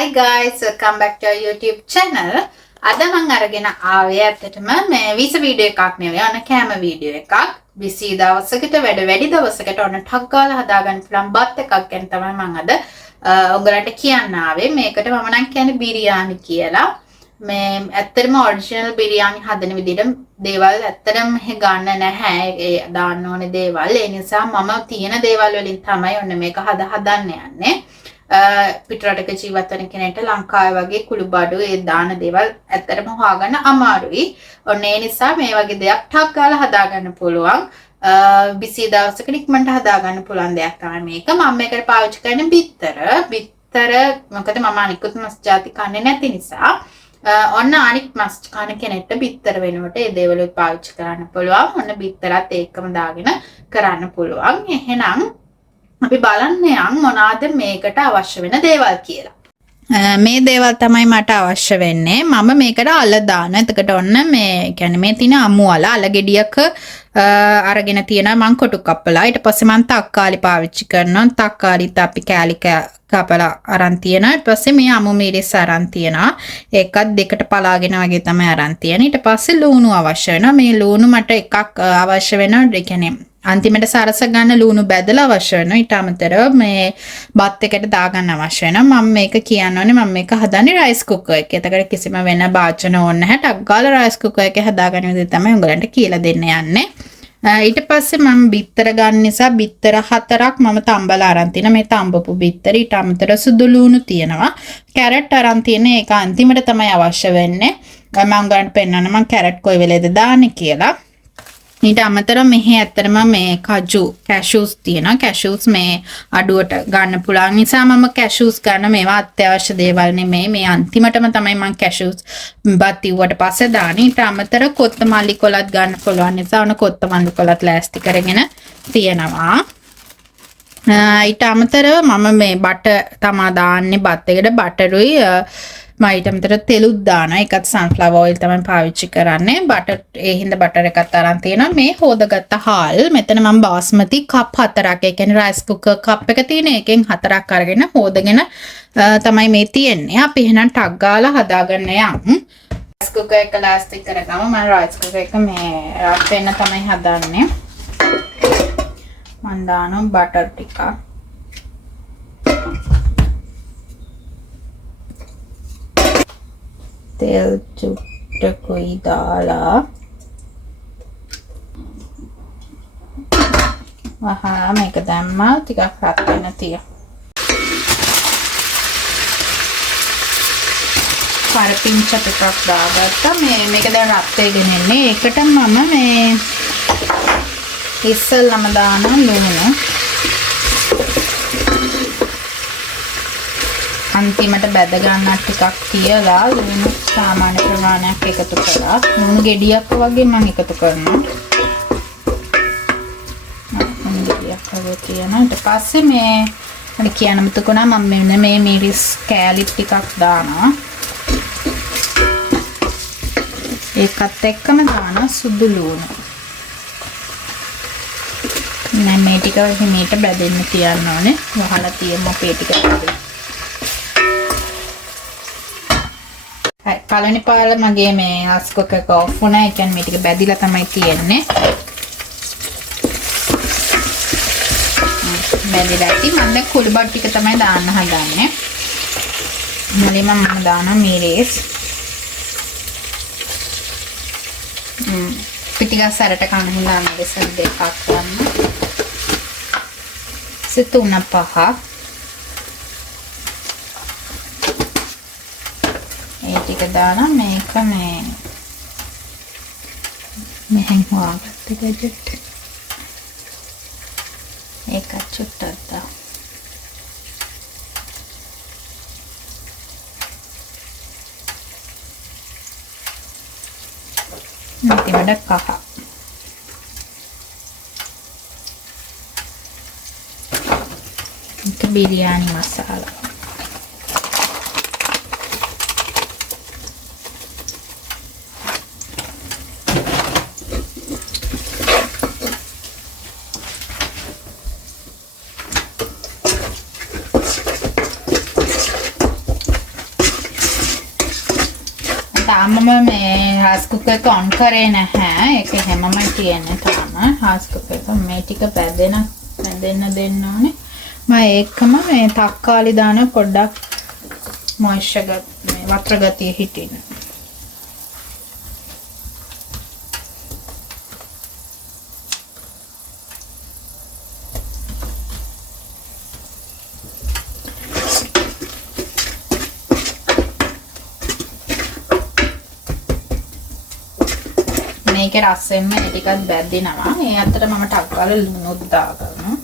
Hi guys, welcome back to our YouTube channel. අද මම අරගෙන ආවේ ඇත්තටම මේ විස වීඩියෝ එකක් නෙවෙයි අන කැම වීඩියෝ එකක්. විසි දවසකට වැඩි දවසකට ඔන්න ටක් ගාලා හදාගන්න පුළුවන් බත් එකක් ගැන තමයි මම අද ඔයගලන්ට කියන්න ආවේ. මේකට මම නම් කියන්නේ බිරියානි කියලා. මේ ඇත්තටම ඔරිජිනල් බිරියානි හදන විදිහට දේවල් ඇත්තටම මෙහෙ ගන්න නැහැ. ඒ දාන්න ඕනේ දේවල්. ඒ නිසා මම තියෙන දේවල් වලින් තමයි ඔන්න මේක හදන්න යන්නේ. පිටරටක ජීවත් වෙන කෙනෙක්ට ලංකාවේ වගේ කුළුබඩු ඒ දාන දේවල් ඇත්තටම හොයාගන්න අමාරුයි. ඔන්න ඒ නිසා මේ වගේ දෙයක් ටක් ගාලා හදාගන්න පුළුවන්. විසි දවසකට ඉක්මනට හදාගන්න පුළුවන් දෙයක් තමයි මේක. මම මේකට පාවිච්චි කරන්නේ බිත්තර. මොකද මම අනිකුත් මස් ಜಾති කන්නේ නැති නිසා. ඔන්න අනික් මස් කන කෙනෙක්ට බිත්තර වෙනුවට ඒ දේවල් පාවිච්චි කරන්න පුළුවන්. ඔන්න බිත්තරත් ඒකම දාගෙන කරන්න පුළුවන්. එහෙනම් අපි බලන්න යන් මොනවාද මේකට අවශ්‍ය වෙන දේවල් කියලා. මේ දේවල් තමයි මට අවශ්‍ය වෙන්නේ. මම මේකට අල දාන. එතකොට ඔන්න මේ කියන්නේ මේ තියෙන අමු අල ගෙඩියක අරගෙන තියෙනවා මං කොටු කපලා. ඊට පස්සේ මං තක්කාලි පාවිච්චි කරනවා. තක්කාලිත් අපි කෑලි කපලා අරන් තියෙනවා. ඊට පස්සේ මේ අමු මිරිස් අරන් තියෙනවා. ඒකත් දෙකට පලාගෙන වගේ තමයි අරන් තියෙන්නේ. ඊට පස්සේ ලුණු අවශ්‍ය වෙනවා. මේ ලුණු මට එකක් අවශ්‍ය වෙනවා. ඒ කියන්නේ අන්තිමට සරස ගන්න ලුණු බැදලා අවශ්‍ය වෙනවා. ඊට අමතරව මේ බත් එකට දාගන්න අවශ්‍ය වෙනවා. මම මේක කියන්නෝනේ මම මේක හදන්නේ රයිස් කුකර් එකේ. එතකොට කිසිම වෙන භාජන ඕනේ නැහැ. ටක් ගාලා රයිස් කුකර් එකේ හදාගන්න විදිහ තමයි උඹලන්ට කියලා දෙන්න යන්නේ. ඊට පස්සේ මම බිත්තර ගන්න නිසා බිත්තර 4ක් මම තම්බලා අරන් තිනා. මේ තම්බපු බිත්තර ඊට අමතරව සුදු ලුණු තියෙනවා. කැරට් අරන් තියෙන ඒක අන්තිමට තමයි අවශ්‍ය වෙන්නේ. මම උඹලන්ට පෙන්නන්න මම කැරට් කොයි වෙලේද දාන්නේ කියලා. ඊට අමතරව මෙහි ඇත්තටම මේ cashews තියෙනවා. cashews මේ අඩුවට ගන්න පුළුවන් නිසා මම cashews ගන්න. මේවා අත්‍යවශ්‍ය දේවල් නෙමෙයි. මේ අන්තිමටම තමයි මම cashews බත් ඉව්වට පස්සේ දාන්නේ. ඊට අමතරව කොත්තමල්ලි කොලත් ගන්න පුළුවන් නිසා ඔන්න කොත්තමල්ලි කොලත් ලෑස්ති කරගෙන තියෙනවා. ඊට අමතරව මම මේ බටර් තමා දාන්නේ බත් එකට. බටරුයි මයිට අමතර තෙලුත් දානවා. ඒකත් sunflower oil තමයි පාවිච්චි කරන්නේ. බටර් ඒ හින්දා බටර් එකක් අරන් තියෙනවා. මේ හොදගත්ත හාල් මෙතන මම බාස්මති කප් 4ක් ඒ කියන්නේ රයිස් කුකර් කප් එක තියෙන එකෙන් 4ක් අරගෙන හොදගෙන තමයි මේ තියෙන්නේ. අපි එහෙනම් ටක් ගාලා හදාගන්න යමු. රයිස් කුකර් එක ලෑස්ති කරගමු. මම රයිස් කුකර් එක මේ රත් වෙන්න තමයි හදන්නේ. මම දානවා බටර් ටිකක්. තෙල් චුට්ටකුයි දාලා වහා මේක දැම්මා. ටිකක් රත් වෙන තිය. පරපින්ච ටිකක් දාගත්තා. මේක දැන් රත් වෙගෙන ඉන්නේ. ඒකට මම මේ ඉස්සෙල්ලම දාන ලුණු අන්තිමට බැද ගන්න ටිකක් තියලා ලුණු සාමාන්‍ය ප්‍රමාණයක් එකතු කරලා ලුණු ගෙඩියක් වගේ මම එකතු කරනවා. ලුණු ගෙඩියක් වගේ තියනවා. ඊට පස්සේ මේ අර කියන්න මතකුණා මම මේ මිරිස් කෑලි ටිකක් දානවා. ඒකත් එක්කම දානවා සුදු ලුණු. මම මේ ටික හිමීට බැදෙන්න තියන්න ඕනේ. වහලා තියමු අපේ ටික බැදෙන්න. පළවෙනි පාර මගේ මේ රයිස් කුකර් එක ඔෆ් වුණා. ඒ කියන්නේ මේ ටික බැදිලා තමයි තියෙන්නේ. බැදිලා ඉතින් මම දැන් කුළුබඩු ටික තමයි දාන්න හදන්නේ. මුලින්ම මම දානවා මිරිස්. පිටිගස් සැරට කන හින්දා මිරිස් දෙකක් ගන්න. සිතුන පහ. ඒ ටික දාලා මේක මේ මෙහෙන් හොයාගත්ත ගැජට් ඒක චුට්ටක් දාන්න. අන්තිමට කහ. ඒක බිරියානි මසාලා. මම මේ රයිස් කුකර් එක ඔන් කරේ නැහැ. ඒක හැමමයි තියෙන්නේ තාම. රයිස් කුකර් එක මේ ටික පැදෙන්න දෙන්න ඕනේ. මම ඒකම මේ තක්කාලි දාන පොඩ්ඩක් මොයිස්චර් මේ වතුර ගතිය හිටින්න. මේකේ රසෙන්ම ටිකක් බැද්දිනවා. ඒ අතර මම ටක් ගාලා ලුණුත් දාගන්නවා.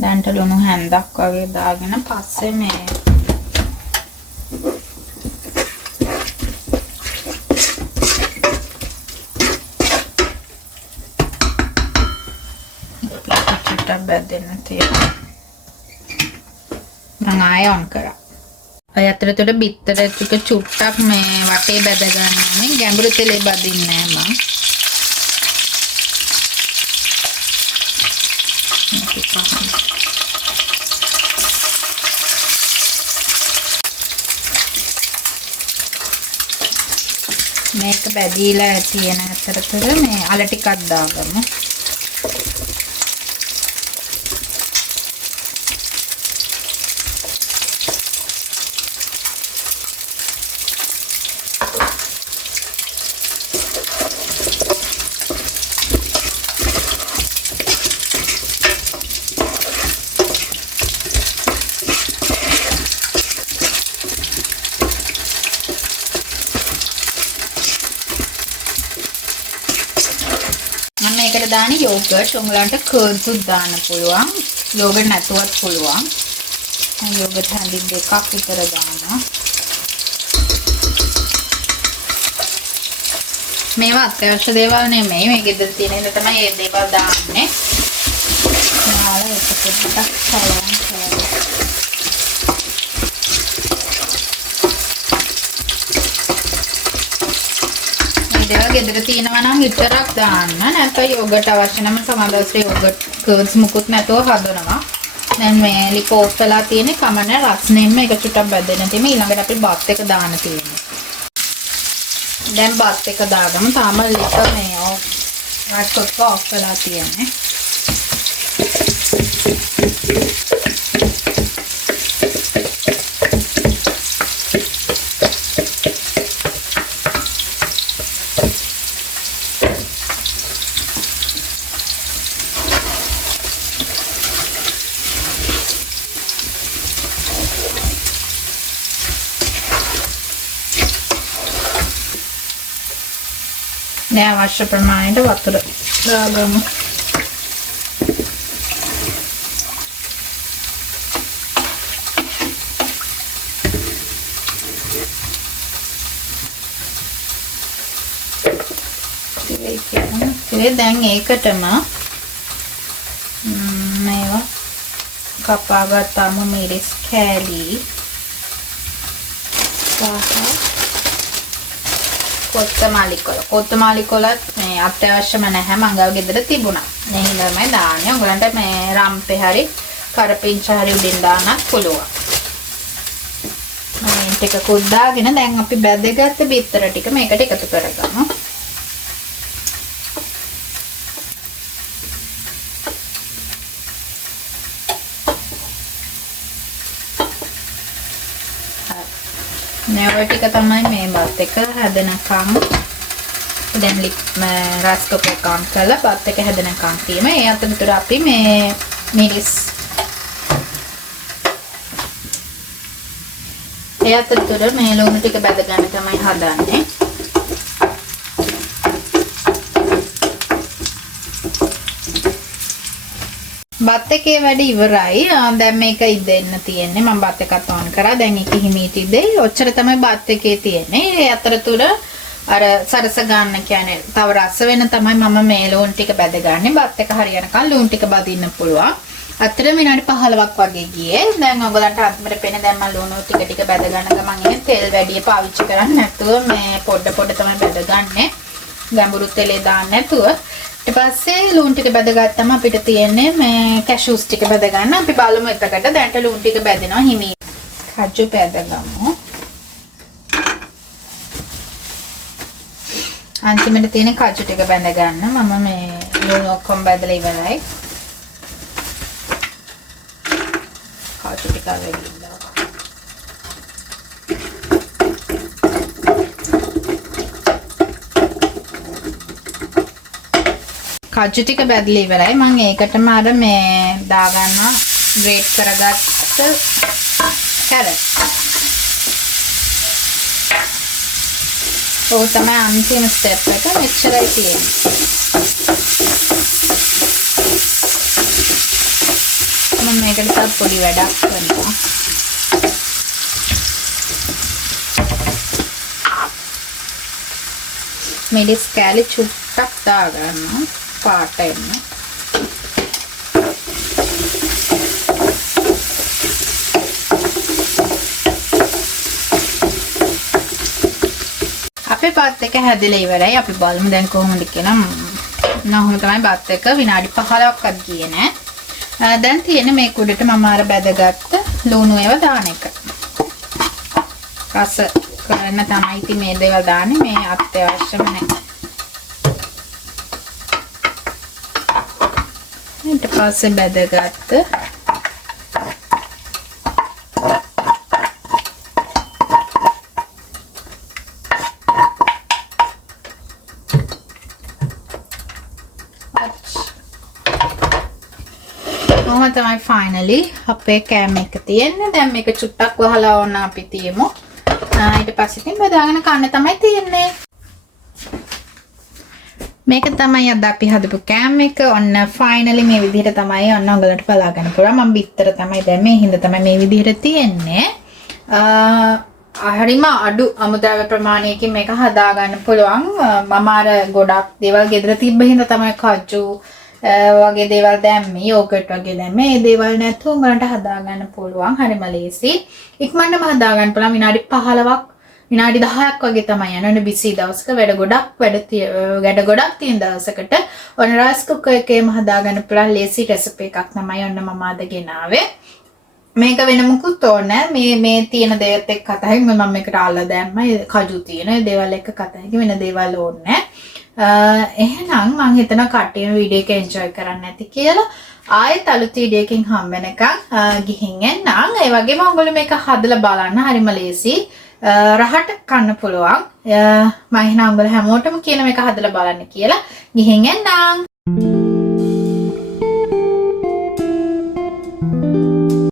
දැන්ට ලුණු හැන්දක් වගේ දාගෙන පස්සේ මේ ටිකක් බැද්දෙන්න තියෙනවා. මම ආයෙ ඔන් කරා. අය අතරතර බිත්තර ටික චුට්ටක් මේ වටේ බැද ගන්න ඕනේ. ගැඹුරු තෙලේ බදින්නේ නැහැ මම. මේක බැදීලා තියෙන අතරතර මේ අල ටිකක් දාගමු. මේකට දාන්නේ යෝගර්ට්. උඹලන්ට කර්ඩ්ස් උත් දාන්න පුළුවන්. යෝගර්ට් නැතුවත් පුළුවන්. මම යෝගර්ට් හැඳි දෙකක් විතර දානවා. මේවා අත්‍යවශ්‍ය දේවල් නෙමෙයි. මේ ගෙදර තියෙන ඉන්න තමයි මේ දේවල් දාන්නේ. දාලා ඒක පොඩ්ඩක් කලවම් කරලා දේවල් ගෙදර තියෙනවා නම් විතරක් දාන්න. නැත්නම් යෝගර්ට් අවශ්‍ය නම් සමහරවිට යෝගර්ට් කර්ඩ්ස් මුකුත් නැතුව හදනවා. දැන් මේ ලිප ඕෆ් වෙලා තියෙන කමන රස්නෙන්න එක චුට්ටක් බැදෙන්න තියෙන්නේ. ඊළඟට අපි බත් එක දාන්න තියෙනවා. දැන් බත් එක දාගමු. තාම ලිප මේ රයිස් කුකර් ඕෆ් වෙලා තියෙන්නේ. දැන් අවශ්‍ය ප්‍රමාණයට වතුර දාගමු. දැන් ඒකටම මේවා කපා ගත්තාම මිරිස් කෑලි කොත්තමාලි කොලත් මේ අත්‍යවශ්‍යම නැහැ. මංගව ගෙදර තිබුණා. මේ හින්දාමයි දාන්නේ. ඔයගලන්ට මේ රම්පේ හරි කරපිංච හරි උඩින් දාන්නත් පුළුවන්. මේ ටික කුඩාගෙන දැන් අපි බැදගත්ත බිත්තර ටික මේකට එකතු කරගමු. මේ ටික තමයි මේ බත් එක හැදෙනකම් දැන් රයිස් කුකර් එක ඔන් කරලා බත් එක හැදෙනකම් තියෙනවා. ඒ අතරතුර අපි මේ මිරිස් මේ ලුණු ටික බැද ගන්න තමයි හදන්නේ. බත් එකේ වැඩ ඉවරයි. දැන් මේක ඉදෙන්න තියෙන්නේ. මම බත් එකත් ඔන් කරා. දැන් ඒක හිමීට ඉදෙයි. ඔච්චර තමයි බත් එකේ තියෙන්නේ. ඒ අතරතුර අර සරස ගන්න කියන්නේ තව රස වෙන තමයි මම මේ ලුණු ටික බැදගන්නේ. බත් එක හරියනකන් ලුණු ටික බදින්න පුළුවන්. අතර විනාඩි 15ක් වගේ ගියේ. දැන් ඔයගලන්ට අන්තිමට පේන දැන් මම ලුණු ටික බැද ගන්න ගමන් ඉන්නේ තෙල් වැඩි පාවිච්චි කරන්නේ නැතුව මේ පොඩ තමයි බැදගන්නේ. ගැඹුරු තෙලේ දාන්න නැතුව. ඊට පස්සේ ලුණු ටික බැදගත්තම අපිට තියෙන්නේ මේ කැෂුස් ටික බැද ගන්න. අපි බලමු එතකට දැන්ට ලුණු ටික බැදෙනවා හිමි. කජු පැදගමු. අන්තිමට තියෙන කජු ටික බැඳ ගන්න. මම මේ ලුණු ඔක්කොම බැදලා ඉවරයි. කජු ටික වෙලිලා. කජු ටික බැදලා ඉවරයි. මම ඒකටම අර මේ දාගන්නවා ග්‍රේට් කරගත්ත කැරට්. ඔය තමයි අන්තිම ස්ටෙප් එක. මෙච්චරයි තියෙන්නේ. මම මේකට තව පොඩි වැඩක් කරනවා. මිරිස් කෑලි චුට්ටක් දාගන්නවා පාට එන්න. අපේ බත් එක හැදිලා ඉවරයි. අපි බලමු දැන් කොහොමද කියලා. නහොම තමයි බත් එක විනාඩි 15ක්වත් ගියේ නෑ. දැන් තියෙන්නේ මේ කුඩට මම අර බැදගත්ත ලුණු ඒවා දාන එක. රස කරන්න තමයි ඉතින් මේ දේවල් දාන්නේ. මේ අත්‍යවශ්‍යම නැහැ. ඊට පස්සේ බැදගත්ත තමයි ෆයිනලි අපේ කෑම එක තියෙන්නේ. දැන් මේක චුට්ටක් වහලා ඕන අපි තියමු. ඊට පස්සේ ඉතින් බෙදාගෙන කන්න තමයි තියෙන්නේ. මේක තමයි අද අපි හදපු කෑම එක. ඔන්න ෆයිනලි මේ විදිහට තමයි ඔන්න ඔයගලට බලා ගන්න පුළුවන්. මම බිත්තර තමයි දැන් මේ හින්දා තමයි මේ විදිහට තියෙන්නේ. හරිම අඩු අමුද්‍රව්‍ය ප්‍රමාණයකින් මේක හදා ගන්න පුළුවන්. මම අර ගොඩක් දේවල් ගෙදර තිබ්බ හින්දා තමයි කජු වගේ දේවල් දැම්මේ. යෝගට් වගේ දැම්මේ. මේ දේවල් නැතුව උඹලට හදා ගන්න පුළුවන්. හරිම ලේසි. ඉක්මනටම හදා ගන්න පුළුවන්. විනාඩි 15ක් විනාඩි 10ක් වගේ තමයි යනවනේ. බිසි දවසක වැඩ ගොඩක් තියෙන දවසකට ඔන්න රයිස් කුකර් එකේම හදා ගන්න පුළුවන් ලේසි රෙසිපි එකක් තමයි ඔන්න මම අද ගෙනාවේ. මේක වෙන මොකුත් ඕනේ නැහැ. මේ තියෙන දේත් එක්ක කතයි මම මේකට ආලා දැම්මා. කජු තියෙන දේවල් එක්ක කතයි. වෙන දේවල් ඕනේ නැහැ. එහෙනම් මම හිතනවා කට්ටියම වීඩියෝ එක එන්ජොයි කරන්න ඇති කියලා. ආයෙත් අලුත් වීඩියෝ එකකින් හම්බ වෙනකන් ගිහින් එන්නම්. ඒ වගේම ඔයගොල්ලෝ මේක හදලා බලන්න. හරිම ලේසි. රහට කන්න පුළුවන්. මම එහෙනම් ඔයගොල්ලෝ හැමෝටම කියන මේක හදලා බලන්න කියලා. ගිහින් එන්නම්.